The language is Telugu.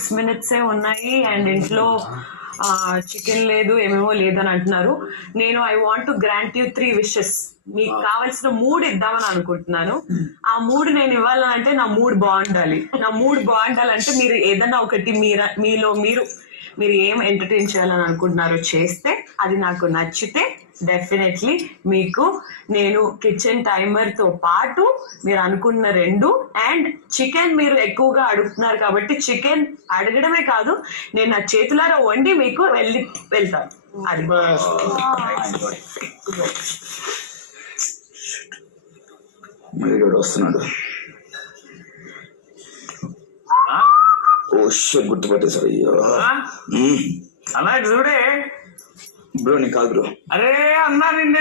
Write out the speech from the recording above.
6 minutes ఉన్నాయి అండ్ ఇంట్లో చికెన్ లేదు ఏమేమో లేదని అంటున్నారు. నేను I want to grant you 3 wishes. మీకు కావాల్సిన 3 ఇద్దామని అనుకుంటున్నాను. ఆ 3 నేను ఇవ్వాలంటే నా మూడ్ బాగుండాలంటే మీరు ఏదన్నా ఒకటి మీలో మీరు ఏం ఎంటర్టైన్ చేయాలని అనుకుంటున్నారో చేస్తే అది నాకు నచ్చితే డెఫినెట్లీ మీకు నేను కిచెన్ టైమర్ తో పాటు మీరు అనుకున్న 2 అండ్ చికెన్ మీరు ఎక్కువగా అడుగుతున్నారు కాబట్టి చికెన్ అడగడమే కాదు నేను నా చేతులారా వండి మీకు వెళ్తాను. అది వస్తున్నాడు. గుర్తుపట్టేశారు. అయ్యో అలా చూడే బ్రో నీ కాదు బ్రో. అరే అన్నా నిండి